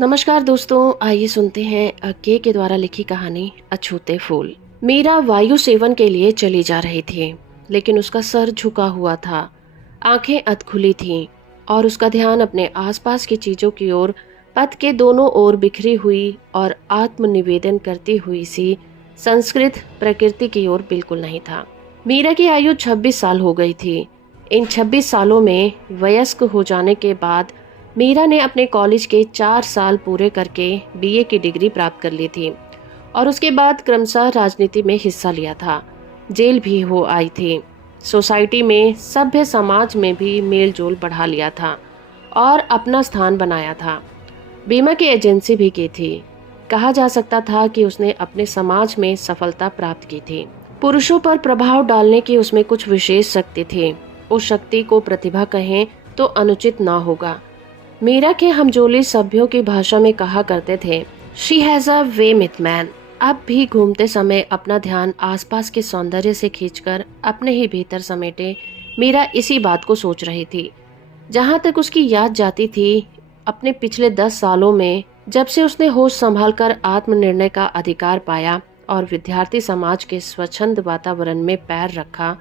नमस्कार दोस्तों, आइए सुनते हैं के द्वारा लिखी कहानी अछूते फूल। मीरा वायु सेवन के लिए चली जा रही थी, लेकिन उसका सर झुका हुआ था, आंखें अधखुली थीं और उसका ध्यान अपने आसपास की चीजों की ओर, पथ के दोनों ओर बिखरी हुई और आत्मनिवेदन करती हुई सी संस्कृत प्रकृति की ओर बिल्कुल नहीं था। मीरा की आयु 26 साल हो गई थी। इन 26 सालों में वयस्क हो जाने के बाद मीरा ने अपने कॉलेज के 4 साल पूरे करके बीए की डिग्री प्राप्त कर ली थी और उसके बाद क्रमशः राजनीति में हिस्सा लिया था। जेल भी हो आई थी। सोसाइटी में, सभ्य समाज में भी मेल जोल बढ़ा लिया था और अपना स्थान बनाया था। बीमा की एजेंसी भी की थी। कहा जा सकता था कि उसने अपने समाज में सफलता प्राप्त की थी। पुरुषों पर प्रभाव डालने की उसमें कुछ विशेष शक्ति थी। उस शक्ति को प्रतिभा कहें तो अनुचित ना होगा। मीरा के हमजोली सभ्यों की भाषा में कहा करते थे, she has a way with man. अब भी घूमते समय अपना ध्यान आसपास के सौंदर्य से खींचकर अपने ही भीतर समेटे मीरा इसी बात को सोच रही थी। जहाँ तक उसकी याद जाती थी, अपने पिछले 10 सालों में जब से उसने होश संभालकर आत्मनिर्णय का अधिकार पाया और विद्यार्थी समाज के स्वच्छंद वातावरण में पैर रखा,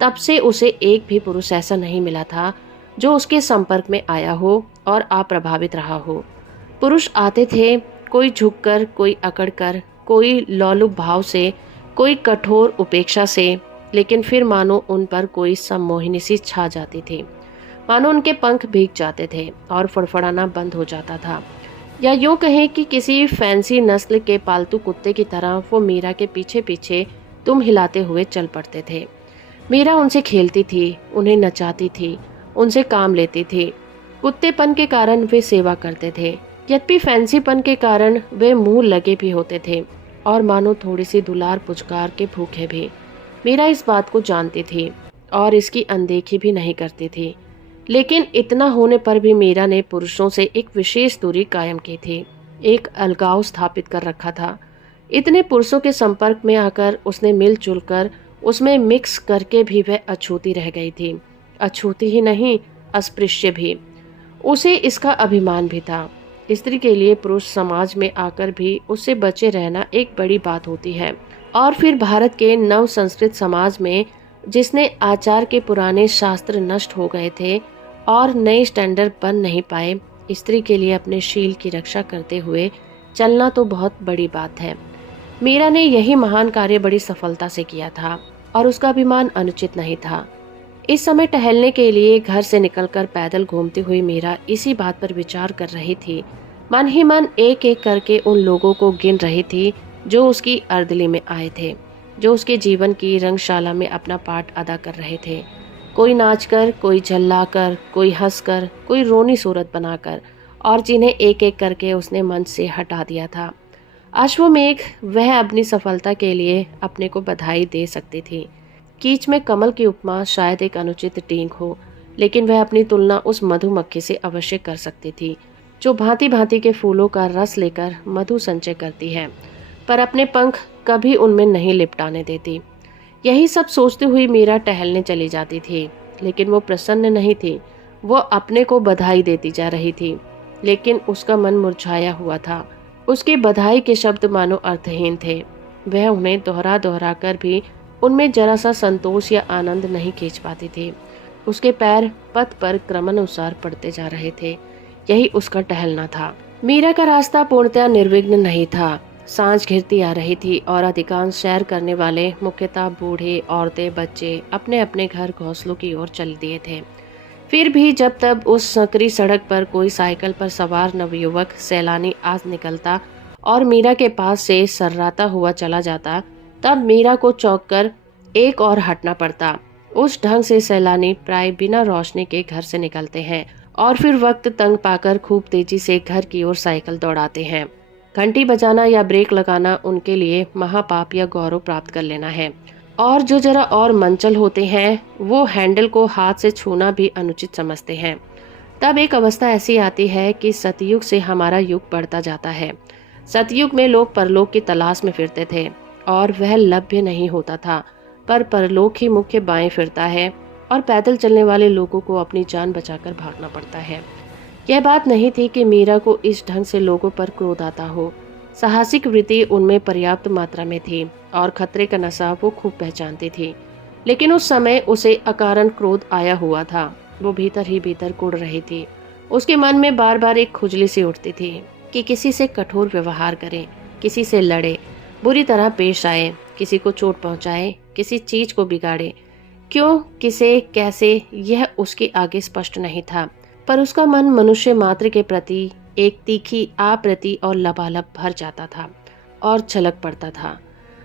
तब से उसे एक भी पुरुष ऐसा नहीं मिला था जो उसके संपर्क में आया हो और अप्रभावित रहा हो। पुरुष आते थे, कोई झुककर, कोई अकड़कर, कोई लौलुप भाव से, कोई कठोर उपेक्षा से, लेकिन फिर मानो उन पर कोई सम्मोहिनी सी छा जाती थी। मानो उनके पंख भीग जाते थे और फड़फड़ाना बंद हो जाता था। या यूं कहें कि किसी फैंसी नस्ल के पालतू कुत्ते की तरह वो मीरा के पीछे पीछे दुम हिलाते हुए चल पड़ते थे। मीरा उनसे खेलती थी, उन्हें नचाती थी, उनसे काम लेती थी। कुत्तेपन के कारण वे सेवा करते थे, यद्यपि फैंसीपन के कारण वे मुंह लगे भी होते थे और मानो थोड़ी सी दुलार पुचकार के भूखे भी। मीरा इस बात को जानती थी और इसकी अनदेखी भी नहीं करती थी, लेकिन इतना होने पर भी मीरा ने पुरुषों से एक विशेष दूरी कायम की थी, एक अलगाव स्थापित कर रखा था। इतने पुरुषों के संपर्क में आकर उसने मिलजुल कर उसमें मिक्स करके भी वह अछूती रह गई थी। अछूती ही नहीं, अस्पृश्य भी। उसे इसका अभिमान भी था। स्त्री के लिए पुरुष समाज में आकर भी उससे बचे रहना एक बड़ी बात होती है। और फिर भारत के नव संस्कृत समाज में, जिसने आचार के पुराने शास्त्र नष्ट हो गए थे और नए स्टैंडर्ड बन नहीं पाए, स्त्री के लिए अपने शील की रक्षा करते हुए चलना तो बहुत बड़ी बात है। मीरा ने यही महान कार्य बड़ी सफलता से किया था और उसका अभिमान अनुचित नहीं था। इस समय टहलने के लिए घर से निकलकर पैदल घूमती हुई मीरा इसी बात पर विचार कर रही थी। मन ही मन एक एक करके उन लोगों को गिन रही थी जो उसकी अर्दली में आए थे, जो उसके जीवन की रंगशाला में अपना पाठ अदा कर रहे थे। कोई नाचकर, कोई झल्लाकर, कोई हंसकर, कोई रोनी सूरत बनाकर, और जिन्हें एक एक करके उसने मंच से हटा दिया था। अश्वमेघ वह अपनी सफलता के लिए अपने को बधाई दे सकती थी। कीच में कमल की उपमा शायद एक अनुचित टींग हो, लेकिन वह अपनी तुलना उस मधुमक्खी से अवश्य कर सकती थी, जो भांति भांति के फूलों का रस लेकर मधु संचय करती है, पर अपने पंख कभी उनमें नहीं लिपटाने देती। यही सब सोचती हुई मीरा टहलने चली जाती थी, लेकिन वो प्रसन्न नहीं थी। वो अपने को बधाई देती जा रही थी, लेकिन उसका मन मुरझाया हुआ था। उसके बधाई के शब्द मानो अर्थहीन थे। वह उन्हें दोहरा दोहरा कर भी उनमें जरा सा संतोष या आनंद नहीं खींच पाती थी। उसके पैर पथ पर क्रमानुसार पड़ते जा रहे थे। यही उसका टहलना था। मीरा का रास्ता पूर्णतः निर्विघ्न नहीं था। सांझ घिरती आ रही थी और अधिकांश सैर करने वाले, मुख्यतः बूढ़े, औरतें, बच्चे, अपने अपने घर घोंसलों की ओर चल दिए थे। फिर भी जब तब उस सकरी सड़क पर कोई साइकिल पर सवार नवयुवक सैलानी आज निकलता और मीरा के पास से सर्राता हुआ चला जाता, तब मीरा को चौंक कर एक और हटना पड़ता। उस ढंग से सैलानी प्राय बिना रोशनी के घर से निकलते हैं और फिर वक्त तंग पाकर खूब तेजी से घर की ओर साइकिल दौड़ाते हैं। घंटी बजाना या ब्रेक लगाना उनके लिए महापाप या गौरव प्राप्त कर लेना है। और जो जरा और मंचल होते हैं, वो हैंडल को हाथ से छूना भी अनुचित समझते हैं। तब एक अवस्था ऐसी आती है कि सतयुग से हमारा युग बढ़ता जाता है। सतयुग में लोग परलोक की तलाश में फिरते थे और वह लभ्य नहीं होता था, पर परलोक ही मुख्य बाएं फिरता है और पैदल चलने वाले लोगों को अपनी जान बचाकर भागना पड़ता है। यह बात नहीं थी कि मीरा को इस ढंग से लोगों पर क्रोध आता हो। साहसिक वृत्ति उनमें पर्याप्त मात्रा में थी और खतरे का नशा वो खूब पहचानती थी। लेकिन उस समय उसे अकारण क्रोध आया हुआ था। वो भीतर ही भीतर कुढ़ रही थी। उसके मन में बार बार एक खुजली सी उठती थी कि किसी से कठोर व्यवहार करे, किसी से लड़े, बुरी तरह पेश आए, किसी को चोट पहुंचाए, किसी चीज को बिगाड़े। क्यों, किसे, कैसे, यह उसके आगे स्पष्ट नहीं था, पर उसका मन मनुष्य मात्र के प्रति एक तीखी आप्रति और लबालब भर जाता था और छलक पड़ता था।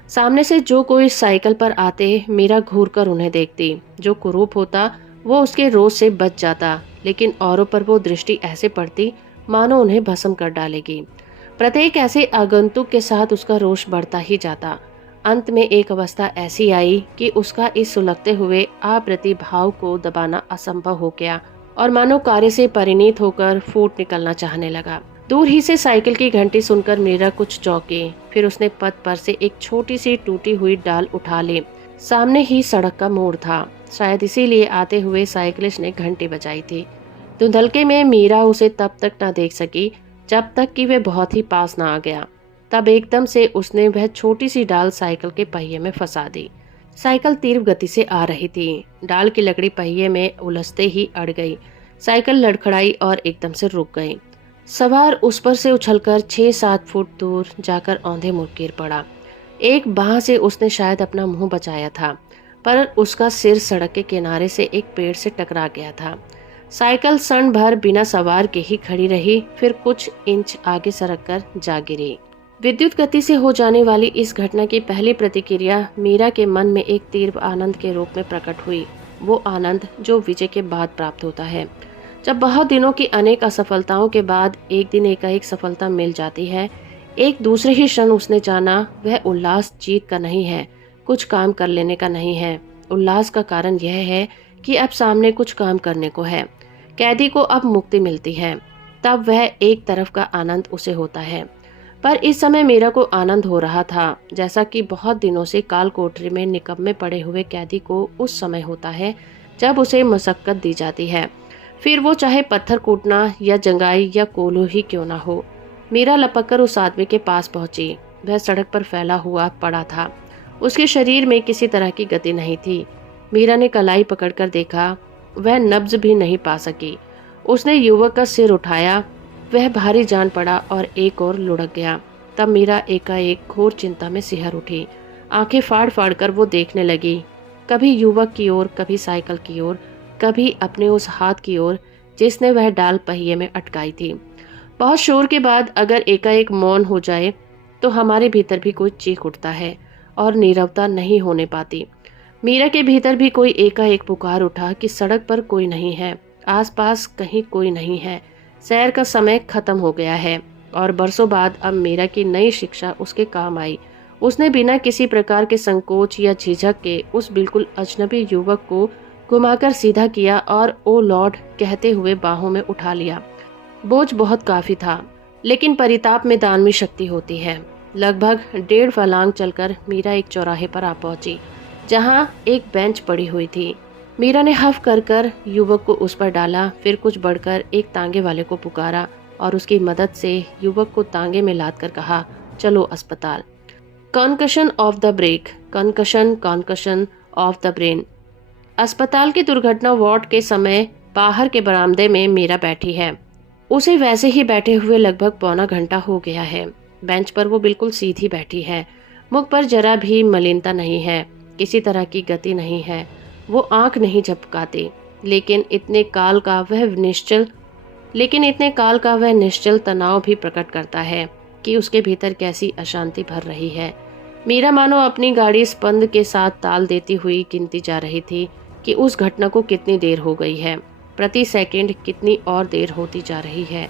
सामने से जो कोई साइकिल पर आते मीरा घूर कर उन्हें देखती। जो कुरूप होता वो उसके रोष से बच जाता, लेकिन औरों पर वो दृष्टि ऐसे पड़ती मानो उन्हें भस्म कर डालेगी। प्रत्येक ऐसे आगंतुक के साथ उसका रोष बढ़ता ही जाता। अंत में एक अवस्था ऐसी आई कि उसका इस सुलगते हुए आप्रति भाव को दबाना असंभव हो गया और मानो कार्य से परिणीत होकर फूट निकलना चाहने लगा। दूर ही से साइकिल की घंटी सुनकर मीरा कुछ चौंकी। फिर उसने पथ पर से एक छोटी सी टूटी हुई डाल उठा ली। सामने ही सड़क का मोड़ था, शायद इसीलिए आते हुए साइकिलिस्ट ने घंटी बजाई थी। धुंधलके में मीरा उसे तब तक न देख सकी जब तक कि वह बहुत ही पास न आ गया। तब एकदम से उसने वह छोटी सी डाल साइकिल के पहिए में फंसा दी। साइकिल तीव्र गति से आ रही थी। डाल की लकड़ी पहिए में उलझते ही अड़ गई। साइकिल लड़खड़ाई और एकदम से रुक गई। सवार उस पर से उछलकर 6-7 फुट दूर जाकर औंधे मुड़ गिर पड़ा। एक बाह से उसने शायद अपना मुंह बचाया था, पर उसका सिर सड़क के किनारे से एक पेड़ से टकरा गया था। साइकिल क्षण भर बिना सवार के ही खड़ी रही, फिर कुछ इंच आगे सरक कर जा गिरी। विद्युत गति से हो जाने वाली इस घटना की पहली प्रतिक्रिया मीरा के मन में एक तीव्र आनंद के रूप में प्रकट हुई। वो आनंद जो विजय के बाद प्राप्त होता है। जब बहुत दिनों की अनेक असफलताओं के बाद एक दिन एकाएक सफलता मिल जाती है, एक दूसरे ही क्षण उसने जाना वह उल्लास जीत का नहीं है, कुछ काम कर लेने का नहीं है। उल्लास का कारण यह है कि अब सामने कुछ काम करने को है। कैदी को अब मुक्ति मिलती है, तब वह एक तरफ का आनंद उसे होता है। पर इस समय मीरा को आनंद हो रहा था, जैसा कि बहुत दिनों से काल कोठरी में निकम्मे पड़े हुए कैदी को उस समय होता है जब उसे मशक्कत दी जाती है, फिर वो चाहे पत्थर कूटना या जंगाई या कोल्हू ही क्यों ना हो। मीरा लपक कर उस आदमी के पास पहुंची। वह सड़क पर फैला हुआ पड़ा था। उसके शरीर में किसी तरह की गति नहीं थी। मीरा ने कलाई पकड़कर देखा, वह नब्ज भी नहीं पा सकी। उसने युवक का सिर उठाया, वह भारी जान पड़ा और एक और लुढ़क गया। तब मीरा एकाएक घोर चिंता में सिहर उठी। आंखें फाड़ फाड़ कर वो देखने लगी, कभी युवक की ओर, कभी साइकिल की ओर, कभी अपने उस हाथ की ओर जिसने वह डाल पहिए में अटकाई थी। बहुत शोर के बाद अगर एकाएक मौन हो जाए तो हमारे भीतर भी कोई चीख उठता है और नीरवता नहीं होने पाती। मीरा के भीतर भी कोई एकाएक पुकार उठा कि सड़क पर कोई नहीं है, आसपास कहीं कोई नहीं है, सैर का समय खत्म हो गया है। और बरसों बाद अब मीरा की नई शिक्षा उसके काम आई। उसने बिना किसी प्रकार के संकोच या झिझक के उस बिल्कुल अजनबी युवक को घुमाकर सीधा किया और ओ लॉर्ड कहते हुए बाहों में उठा लिया। बोझ बहुत काफी था, लेकिन परिताप में दानवी शक्ति होती है। लगभग 1.5 फर्लांग चलकर मीरा एक चौराहे पर आ पहुंची, जहां एक बेंच पड़ी हुई थी। मीरा ने हफ कर युवक को उस पर डाला, फिर कुछ बढ़कर एक तांगे वाले को पुकारा और उसकी मदद से युवक को तांगे में लाद कर कहा, चलो अस्पताल। Concussion of the break, concussion of the brain. अस्पताल की दुर्घटना वार्ड के समय बाहर के बरामदे में मीरा बैठी है। उसे वैसे ही बैठे हुए लगभग पौना घंटा हो गया है। बेंच पर वो बिल्कुल सीधी बैठी है। मुख पर जरा भी मलिनता नहीं है, किसी तरह की गति नहीं है। वो आंख नहीं झपकाती, लेकिन इतने काल का वह निश्चल तनाव भी प्रकट करता है कि उसके भीतर कैसी अशांति भर रही है। मीरा मानो अपनी गाड़ी स्पंद के साथ ताल देती हुई गिनती जा रही थी कि उस घटना को कितनी देर हो गई है, प्रति सेकंड कितनी और देर होती जा रही है।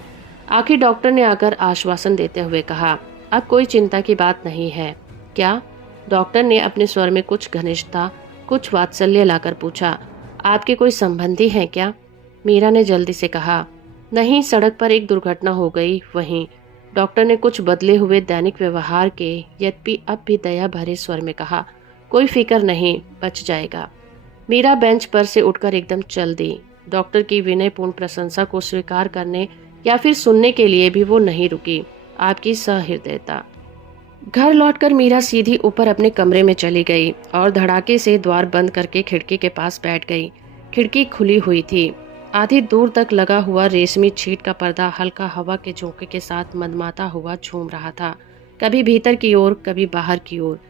आखिर डॉक्टर ने आकर आश्वासन देते हुए कहा, अब कोई चिंता की बात नहीं है। क्या? डॉक्टर ने अपने स्वर में कुछ घनिष्ठता, कुछ वात्सल्य लाकर पूछा। आपके कोई संबंधी हैं क्या? मीरा ने जल्दी से कहा, नहीं, सड़क पर एक दुर्घटना हो गई, वहीं। डॉक्टर ने कुछ बदले हुए दैनिक व्यवहार के यद्यपि अब भी दया भरे स्वर में कहा, कोई फिक्र नहीं, बच जाएगा। मीरा बेंच पर से उठकर एकदम चल दी। डॉक्टर की विनयपूर्ण प्रशंसा को स्वीकार करने या फिर सुनने के लिए भी वो नहीं रुकी। आपकी सहृदयता। घर लौटकर मीरा सीधी ऊपर अपने कमरे में चली गई और धड़ाके से द्वार बंद करके खिड़की के पास बैठ गई। खिड़की खुली हुई थी। आधी दूर तक लगा हुआ रेशमी छीट का पर्दा हल्का हवा के झोंके के साथ मनमाता हुआ झूम रहा था, कभी भीतर की ओर, कभी बाहर की ओर।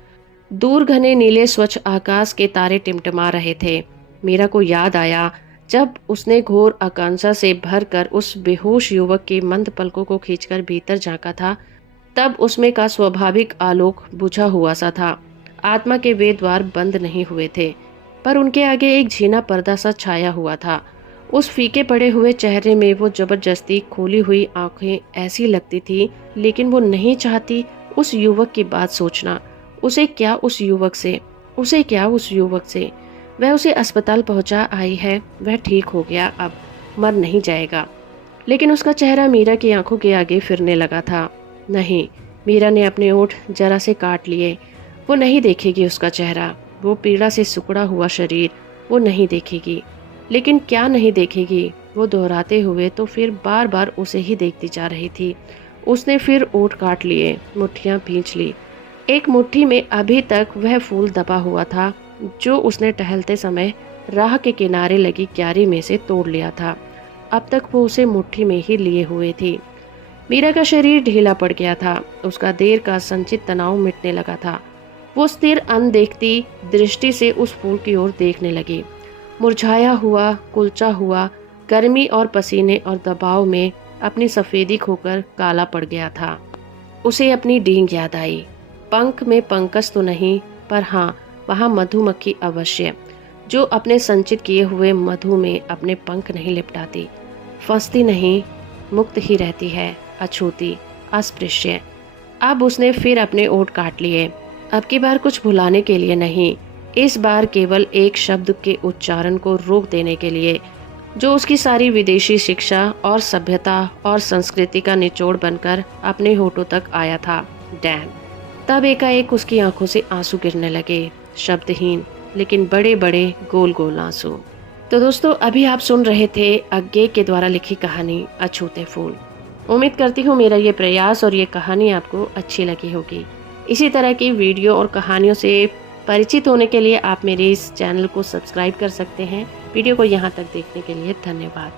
दूर घने नीले स्वच्छ आकाश के तारे टिमटिमा रहे थे। मीरा को याद आया जब उसने घोर आकांक्षा से भरकर उस बेहोश युवक के मंद पलकों को खींचकर भीतर झांका था, तब उसमें का स्वाभाविक आलोक बुझा हुआ सा था। आत्मा के वे द्वार बंद नहीं हुए थे, पर उनके आगे एक झीना पर्दा सा छाया हुआ था। उस फीके पड़े हुए चेहरे में वो जबरदस्ती खोली हुई आंखें ऐसी लगती थी, लेकिन वो नहीं चाहती उस युवक की बात सोचना। उसे क्या उस युवक से, उसे क्या उस युवक से। वह उसे अस्पताल पहुंचा आई है, वह ठीक हो गया, अब मर नहीं जाएगा। लेकिन उसका चेहरा मीरा की आंखों के आगे फिरने लगा था। नहीं, मीरा ने अपने ओठ जरा से काट लिए। वो नहीं देखेगी उसका चेहरा, वो पीड़ा से सिकुड़ा हुआ शरीर, वो नहीं देखेगी। लेकिन क्या नहीं देखेगी? वो दोहराते हुए तो फिर बार बार उसे ही देखती जा रही थी। उसने फिर ओठ काट लिए, मुट्ठियां भींच ली। एक मुट्ठी में अभी तक वह फूल दबा हुआ था जो उसने टहलते समय राह के किनारे लगी क्यारी में से तोड़ लिया था। अब तक वो उसे मुट्ठी में ही लिए हुए थी। मीरा का शरीर ढीला पड़ गया था। उसका देर का संचित तनाव मिटने लगा था। वो स्थिर अनदेखती दृष्टि से उस फूल की ओर देखने लगी। मुरझाया हुआ, कुलचा हुआ, गर्मी और पसीने और दबाव में अपनी सफेदी खोकर काला पड़ गया था। उसे अपनी डींग याद आई। पंख में पंकज तो नहीं, पर हाँ, वहाँ मधुमक्खी अवश्य, जो अपने संचित किए हुए मधु में अपने पंख नहीं लिपटाती, फंसती नहीं, मुक्त ही रहती है, अछूती, अस्पृश्य। अब उसने फिर अपने ओठ काट लिए। अब की बार कुछ भुलाने के लिए नहीं, इस बार केवल एक शब्द के उच्चारण को रोक देने के लिए, जो उसकी सारी विदेशी शिक्षा और सभ्यता और संस्कृति का निचोड़ बनकर अपने होठों तक आया था। डैम। तब एकाएक उसकी आंखों से आंसू गिरने लगे, शब्दहीन लेकिन बड़े बड़े गोल गोल आंसू। तो दोस्तों, अभी आप सुन रहे थे अज्ञे के द्वारा लिखी कहानी अछूते फूल। उम्मीद करती हूँ मेरा ये प्रयास और ये कहानी आपको अच्छी लगी होगी। इसी तरह की वीडियो और कहानियों से परिचित होने के लिए आप मेरे इस चैनल को सब्सक्राइब कर सकते हैं। वीडियो को यहाँ तक देखने के लिए धन्यवाद।